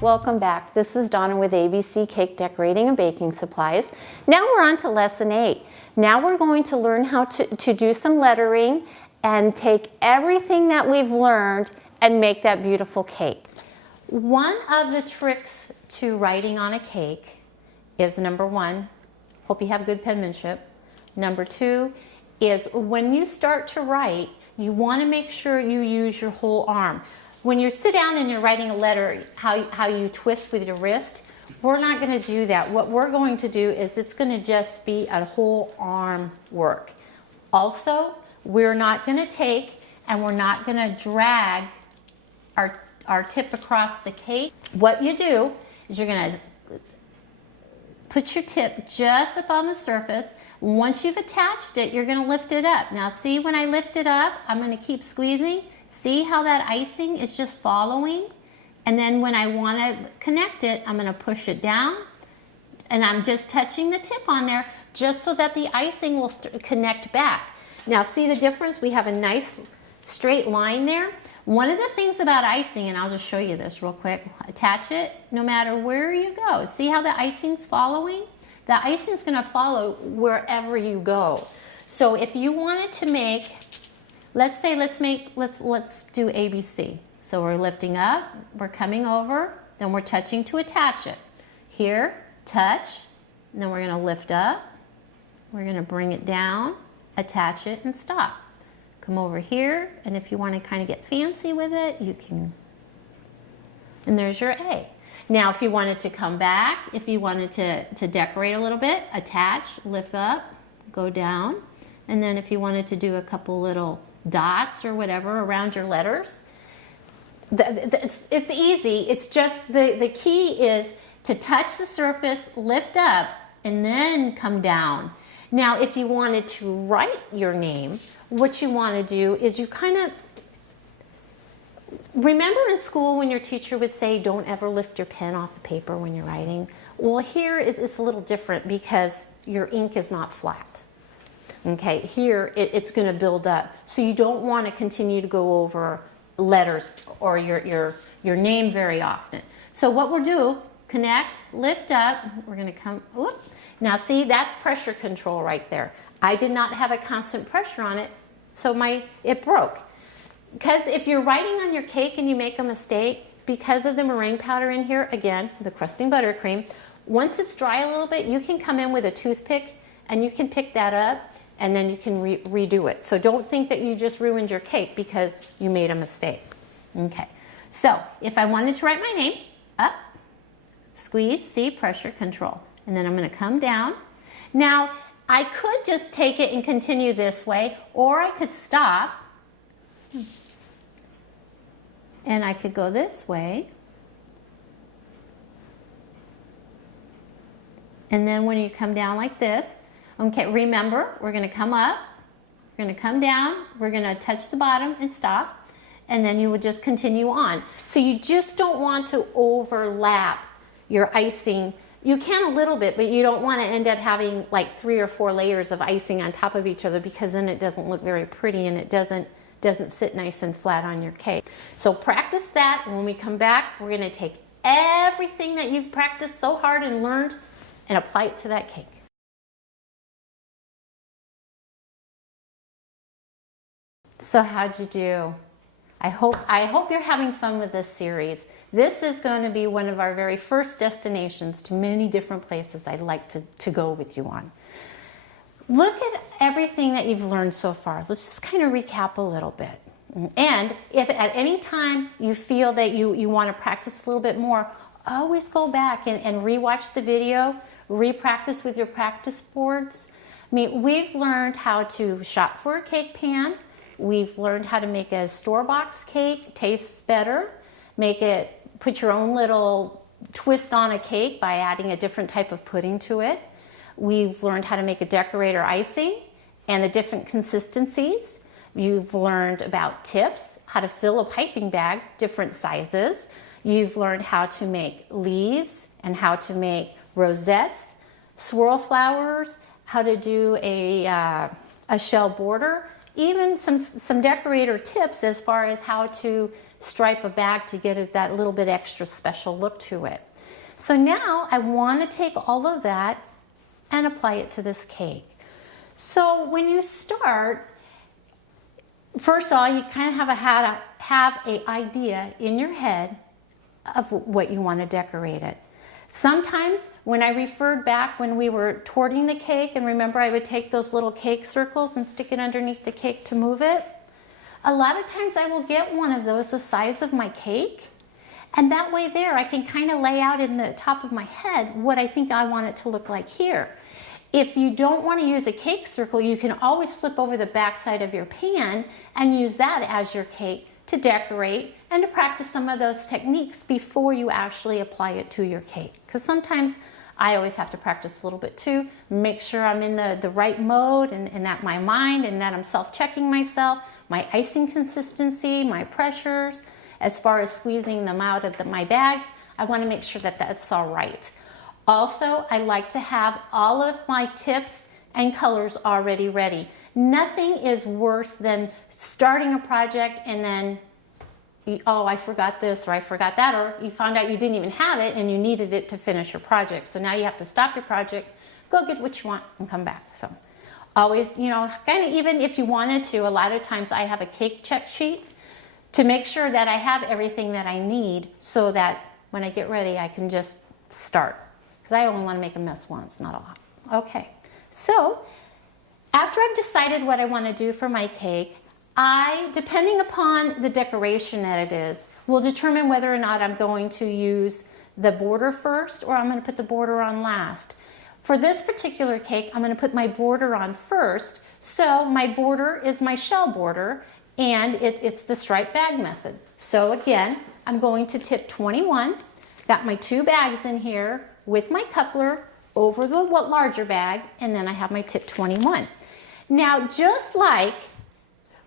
welcome back. This is Donna with ABC Cake Decorating and Baking Supplies. Now we're on to lesson 8. Now we're going to learn how to do some lettering and take everything that we've learned and make that beautiful cake. One of the tricks to writing on a cake is number 1, hope you have good penmanship. Number 2 is when you start to write, you want to make sure you use your whole arm. When you sit down and you're writing a letter, how you twist with your wrist, we're not going to do that. What we're going to do is it's going to just be a whole arm work. Also, we're not going to take and we're not going to drag our tip across the cake. What you do is you're going to put your tip just up on the surface. Once you've attached it, you're going to lift it up. Now see, when I lift it up, I'm going to keep squeezing. See how that icing is just following? And then when I want to connect it, I'm going to push it down. And I'm just touching the tip on there just so that the icing will connect back. Now see the difference? We have a nice straight line there. One of the things about icing, and I'll just show you this real quick, attach it no matter where you go. See how the icing's following? The icing's going to follow wherever you go. So if you wanted to make, let's do ABC. So we're lifting up, we're coming over, then we're touching to attach it. Here, touch, and then we're going to lift up, we're going to bring it down, attach it, and stop. Come over here, and if you want to kind of get fancy with it, you can, and there's your A. Now if you wanted to come back, if you wanted to decorate a little bit, attach, lift up, go down, and then if you wanted to do a couple little dots or whatever around your letters, it's easy. It's just the key is to touch the surface, lift up, and then come down. Now if you wanted to write your name, what you want to do is you kind of, remember in school when your teacher would say don't ever lift your pen off the paper when you're writing? Well, here it's a little different because your ink is not flat. Okay, here it's going to build up. So you don't want to continue to go over letters or your name very often. So what we'll do, connect, lift up, we're going to come, whoops. Now see, that's pressure control right there. I did not have a constant pressure on it, so it broke. Because if you're writing on your cake and you make a mistake, because of the meringue powder in here, again, the crusting buttercream, once it's dry a little bit, you can come in with a toothpick and you can pick that up and then you can redo it. So don't think that you just ruined your cake because you made a mistake. Okay, so if I wanted to write my name, up, squeeze, see, pressure control. And then I'm going to come down. Now, I could just take it and continue this way, or I could stop. And I could go this way. And then when you come down like this, okay, remember, we're going to come up, we're going to come down, we're going to touch the bottom and stop, and then you would just continue on. So you just don't want to overlap your icing. You can a little bit, but you don't want to end up having like 3 or 4 layers of icing on top of each other because then it doesn't look very pretty and it doesn't sit nice and flat on your cake. So practice that, and when we come back, we're going to take everything that you've practiced so hard and learned and apply it to that cake. So how'd you do? I hope you're having fun with this series. This is going to be one of our very first destinations to many different places I'd like to go with you on. Look at everything that you've learned so far. Let's just kind of recap a little bit. And if at any time you feel that you want to practice a little bit more, always go back and re-watch the video, re-practice with your practice boards. I mean, we've learned how to shop for a cake pan. We've learned how to make a store-bought cake tastes better. Put your own little twist on a cake by adding a different type of pudding to it. We've learned how to make a decorator icing and the different consistencies. You've learned about tips, how to fill a piping bag, different sizes. You've learned how to make leaves and how to make rosettes, swirl flowers, how to do a shell border, even some decorator tips as far as how to stripe a bag to get it that little bit extra special look to it. So now I want to take all of that and apply it to this cake. So when you start, first of all, you kind of have an idea in your head of what you want to decorate it. Sometimes when I referred back when we were torting the cake, and remember I would take those little cake circles and stick it underneath the cake to move it, a lot of times I will get one of those the size of my cake, and that way there I can kind of lay out in the top of my head what I think I want it to look like here. If you don't want to use a cake circle, you can always flip over the back side of your pan and use that as your cake to decorate and to practice some of those techniques before you actually apply it to your cake. Because sometimes I always have to practice a little bit too, make sure I'm in the right mode and that my mind, and that I'm self-checking myself, my icing consistency, my pressures, as far as squeezing them out of my bags. I want to make sure that that's all right. Also, I like to have all of my tips and colors already ready. Nothing is worse than starting a project and then, oh, I forgot this or I forgot that, or you found out you didn't even have it and you needed it to finish your project. So now you have to stop your project, go get what you want and come back. So always, you know, kind of even if you wanted to, a lot of times I have a cake check sheet to make sure that I have everything that I need so that when I get ready, I can just start. Because I only want to make a mess once, not a lot. Okay, so after I've decided what I want to do for my cake, depending upon the decoration that it is, will determine whether or not I'm going to use the border first or I'm going to put the border on last. For this particular cake, I'm going to put my border on first. So my border is my shell border, and it's the striped bag method. So again, I'm going to tip 21. Got my 2 bags in here with my coupler over the larger bag, and then I have my tip 21. Now, just like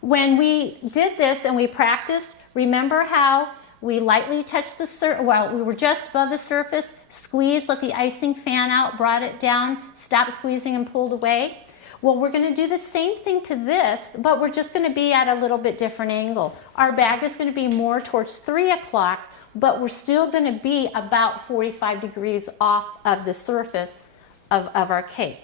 when we did this and we practiced, remember how we lightly touched the surface, well, we were just above the surface, squeezed, let the icing fan out, brought it down, stopped squeezing and pulled away? Well, we're going to do the same thing to this, but we're just going to be at a little bit different angle. Our bag is going to be more towards 3 o'clock, but we're still going to be about 45 degrees off of the surface of our cake.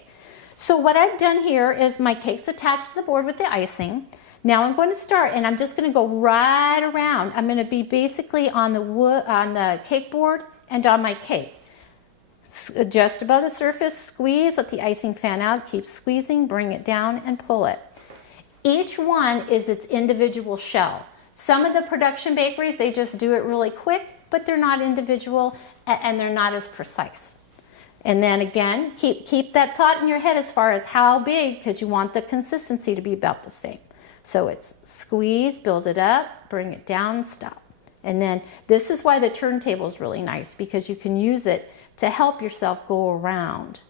So what I've done here is my cake's attached to the board with the icing. Now I'm going to start, and I'm just going to go right around. I'm going to be basically on the cake board and on my cake. Just above the surface, squeeze, let the icing fan out, keep squeezing, bring it down and pull it. Each one is its individual shell. Some of the production bakeries, they just do it really quick, but they're not individual and they're not as precise. And then again, keep that thought in your head as far as how big, because you want the consistency to be about the same. So it's squeeze, build it up, bring it down, stop. And then this is why the turntable is really nice, because you can use it to help yourself go around.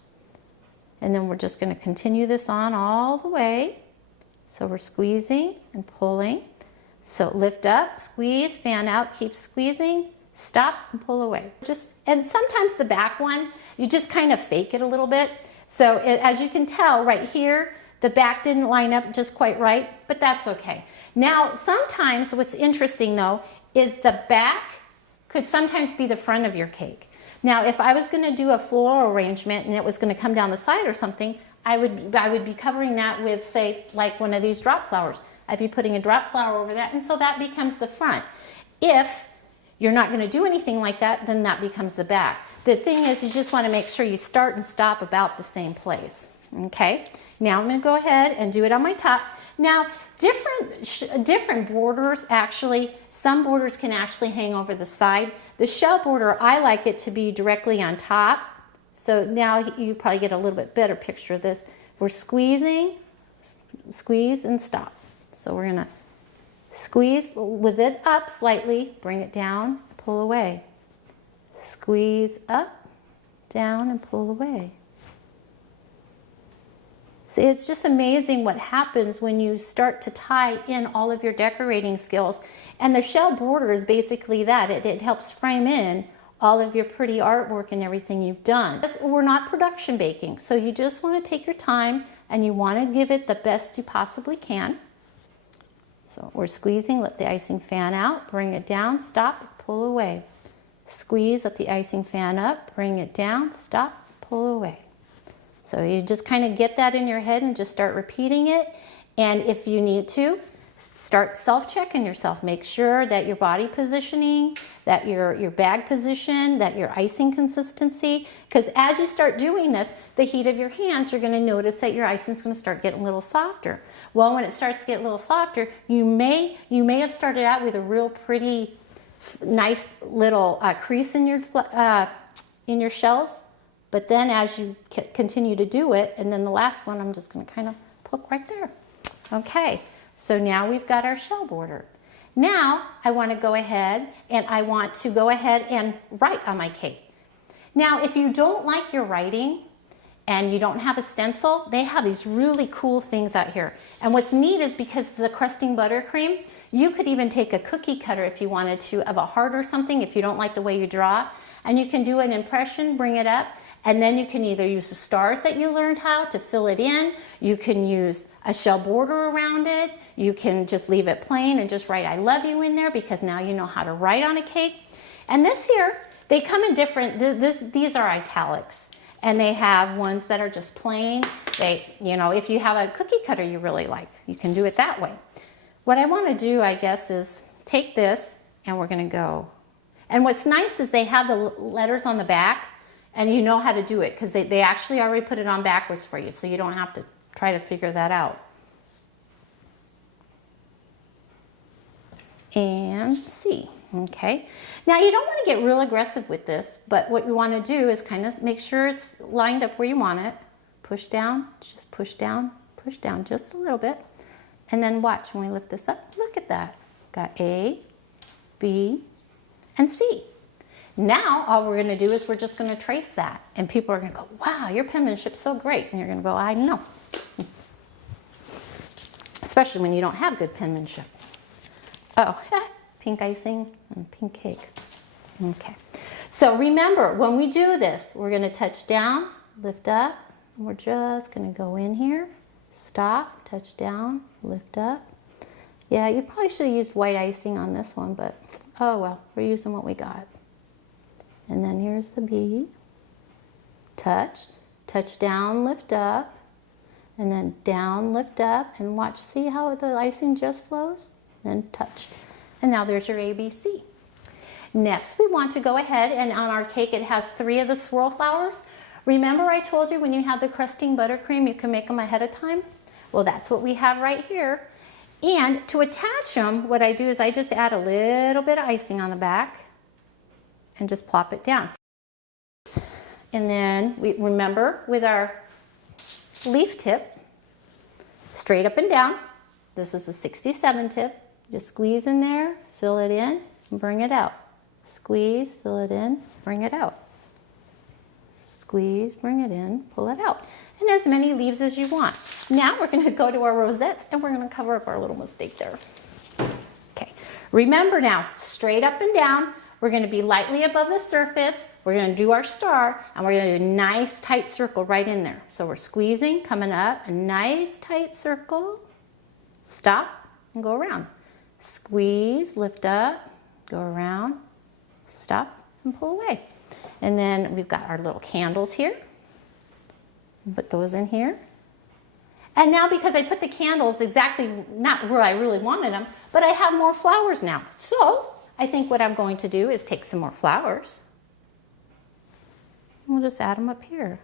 And then we're just going to continue this on all the way. So we're squeezing and pulling. So lift up, squeeze, fan out, keep squeezing, stop and pull away. And sometimes the back one, you just kind of fake it a little bit. So as you can tell right here, the back didn't line up just quite right, but that's okay. Now, sometimes what's interesting though, is the back could sometimes be the front of your cake. Now, if I was going to do a floral arrangement and it was going to come down the side or something, I would be covering that with, say, like one of these drop flowers. I'd be putting a drop flower over that, and so that becomes the front. If you're not going to do anything like that, then that becomes the back. The thing is, you just want to make sure you start and stop about the same place. Okay? Now I'm going to go ahead and do it on my top. Now, different borders, actually, some borders can actually hang over the side. The shell border, I like it to be directly on top. So now you probably get a little bit better picture of this. We're squeezing, squeeze and stop. So we're going to squeeze with it up slightly, bring it down, pull away. Squeeze up, down, and pull away. See, it's just amazing what happens when you start to tie in all of your decorating skills. And the shell border is basically that. It helps frame in all of your pretty artwork and everything you've done. We're not production baking, so you just want to take your time and you want to give it the best you possibly can. So we're squeezing, let the icing fan out, bring it down, stop, pull away. Squeeze, let the icing fan up, bring it down, stop, pull away. So you just kind of get that in your head and just start repeating it. And if you need to, start self-checking yourself. Make sure that your body positioning, that your bag position, that your icing consistency, because as you start doing this, the heat of your hands, you're going to notice that your icing is going to start getting a little softer. Well, when it starts to get a little softer, you may have started out with a real pretty, nice little crease in your shells, but then as you continue to do it, and then the last one, I'm just going to kind of poke right there. Okay, so now we've got our shell border. Now I want to go ahead and write on my cake. Now, if you don't like your writing and you don't have a stencil, they have these really cool things out here. And what's neat is because it's a crusting buttercream, you could even take a cookie cutter if you wanted to, of a heart or something, if you don't like the way you draw, and you can do an impression, bring it up, and then you can either use the stars that you learned how to fill it in, you can use a shell border around it, you can just leave it plain and just write I love you in there, because now you know how to write on a cake. And this here, they come in different, these are italics, and they have ones that are just plain. If you have a cookie cutter you really like, you can do it that way. What I want to do, I guess, is take this and we're going to go. And what's nice is they have the letters on the back, and you know how to do it because they actually already put it on backwards for you, so you don't have to try to figure that out. And C. Okay. Now you don't want to get real aggressive with this, but what you want to do is kind of make sure it's lined up where you want it. Push down just a little bit. And then watch when we lift this up. Look at that. Got A, B, and C. Now all we're going to do is we're just going to trace that. And people are going to go, wow, your penmanship's so great. And you're going to go, I know. Especially when you don't have good penmanship. Oh, pink icing and pink cake. Okay. So remember, when we do this, we're going to touch down, lift up, and we're just going to go in here, stop, touch down, lift up. Yeah, you probably should have used white icing on this one, but oh well, we're using what we got. And then here's the B. Touch, touch down, lift up, and then down, lift up, and watch, see how the icing just flows? Then touch. And now there's your ABC. Next, we want to go ahead, and on our cake it has 3 of the swirl flowers. Remember I told you when you have the crusting buttercream, you can make them ahead of time? Well, that's what we have right here. And to attach them, what I do is I just add a little bit of icing on the back and just plop it down. And then we remember with our leaf tip, straight up and down. This is the 67 tip. Just squeeze in there, fill it in, and bring it out. Squeeze, fill it in, bring it out. Squeeze, bring it in, pull it out. And as many leaves as you want. Now we're going to go to our rosettes and we're going to cover up our little mistake there. Okay, remember now, straight up and down, we're going to be lightly above the surface, we're going to do our star, and we're going to do a nice tight circle right in there. So we're squeezing, coming up, a nice tight circle, stop, and go around. Squeeze, lift up, go around, stop, and pull away. And then we've got our little candles here. Put those in here. And now because I put the candles exactly not where I really wanted them, but I have more flowers now. So I think what I'm going to do is take some more flowers. We'll just add them up here.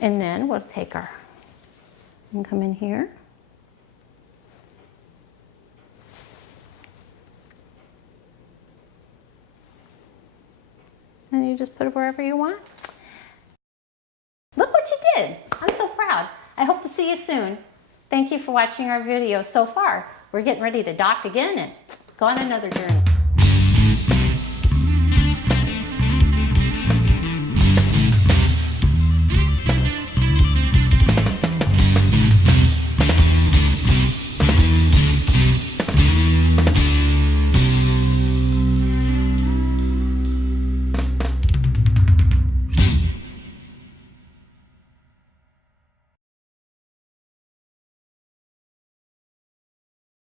And then we'll take our, and come in here. And you just put it wherever you want. Look what you did. I'm so proud. I hope to see you soon. Thank you for watching our video so far. We're getting ready to dock again and go on another journey.